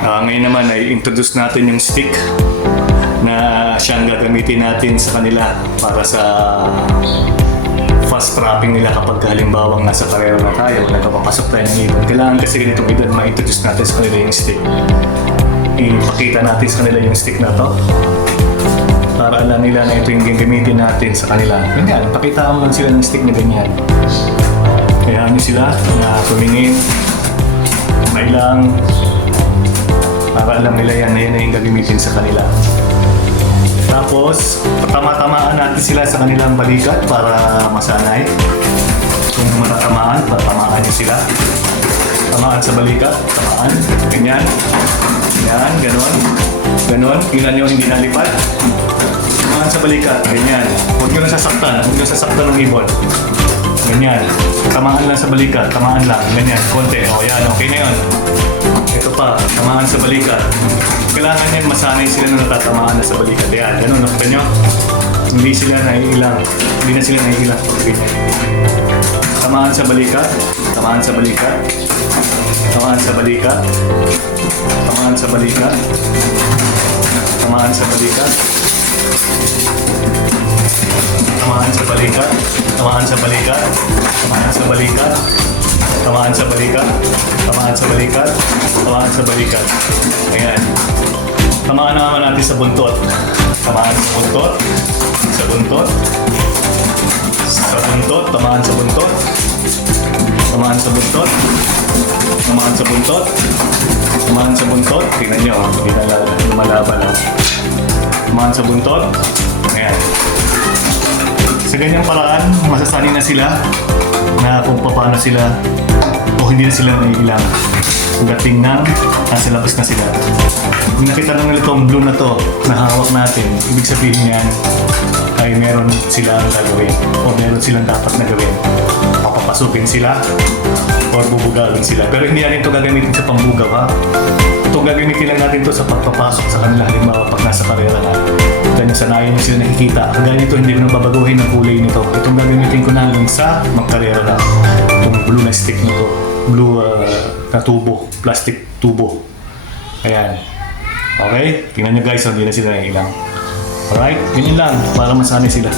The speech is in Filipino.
Ngayon naman ay introduce natin yung stick na siyang gagamitin natin sa kanila para sa fast trapping nila kapag halimbawa nasa karera na tayo, nagpapasok tayo ng ibon. Kailangan kasi ganitong edad ma-introduce natin sa kanila yung stick. Ipakita natin sa kanila yung stick na to para alam nila na ito yung gagamitin natin sa kanila. Ganyan, pakita mo lang sila ng stick na ganyan. Kaya nyo sila na tumingin, may lang, para alam nila yan na yan yung gagamitin sa kanila. Tapos, tama-tamaan natin sila sa kanilang balikat para masanay. Kung matatamaan, tamaan nyo sila. Tamaan sa balikat, tamaan, ganyan. Yan, ganon. Ganon, tingnan nyo hindi nalipad. Tamaan sa balikat, ganyan. Huwag nyo na sasaktan ng ibon. Ganyan. Tamaan lang sa balikat, tamaan lang. Ganyan, konti. O yan, okay na yun. Ito pa, tamaan sa balikat. Kailangan yan masanay sila na natatamaan na sa balikat. Yan, ganun, nakita nyo? Hindi sila naiilang. Hindi na sila naiilang pag ganyan. Tamaan sa balikat, tamaan sa balikat, tamaan sa balikat, tamaan sa balikat, tamaan sa balikat, tamaan sa balikat, tamaan sa balikat, tamaan sa balikat, tamaan sa balikat, tamaan sa balikat, tamaan sa balikat. Ayan. Tamaan naman natin sa buntot. Tamaan sa buntot, sa buntot, sa buntot, tamaan sa buntot, tamaan sa buntot, tamaan sa buntot, tamaan sa buntot. Tingnan nyo, hindi na lumalaban. Tamaan sa buntot. Ayan. Sa ganyang paraan, masasanay na sila na kung paano sila o hindi na sila naiilang. Dating nang nasa labas na sila. Kung nakita lang nila itong blue na to na hawak natin, ibig sabihin yan ay meron silang gagawin o meron silang dapat na gawin. Papapasukin sila o bubugawin sila. Pero hindi natin ito gagamitin sa pambugaw, ha? Ito gagamitin lang natin ito sa pagpapasok sa kanila. Halimbawa pag nasa karera na. Ganyan sanayin nyo sila nakikita. Kagaya nito, hindi ko na babaguhin ang kulay nito. Itong gagamitin ko na lang sa magkarera na. Itong blue na stick nito. Blue na tubo. Plastic tubo. Ayan. Okay? Tingnan nyo guys, hindi na sila naiilang. Alright? Ganyan lang para masanay sila.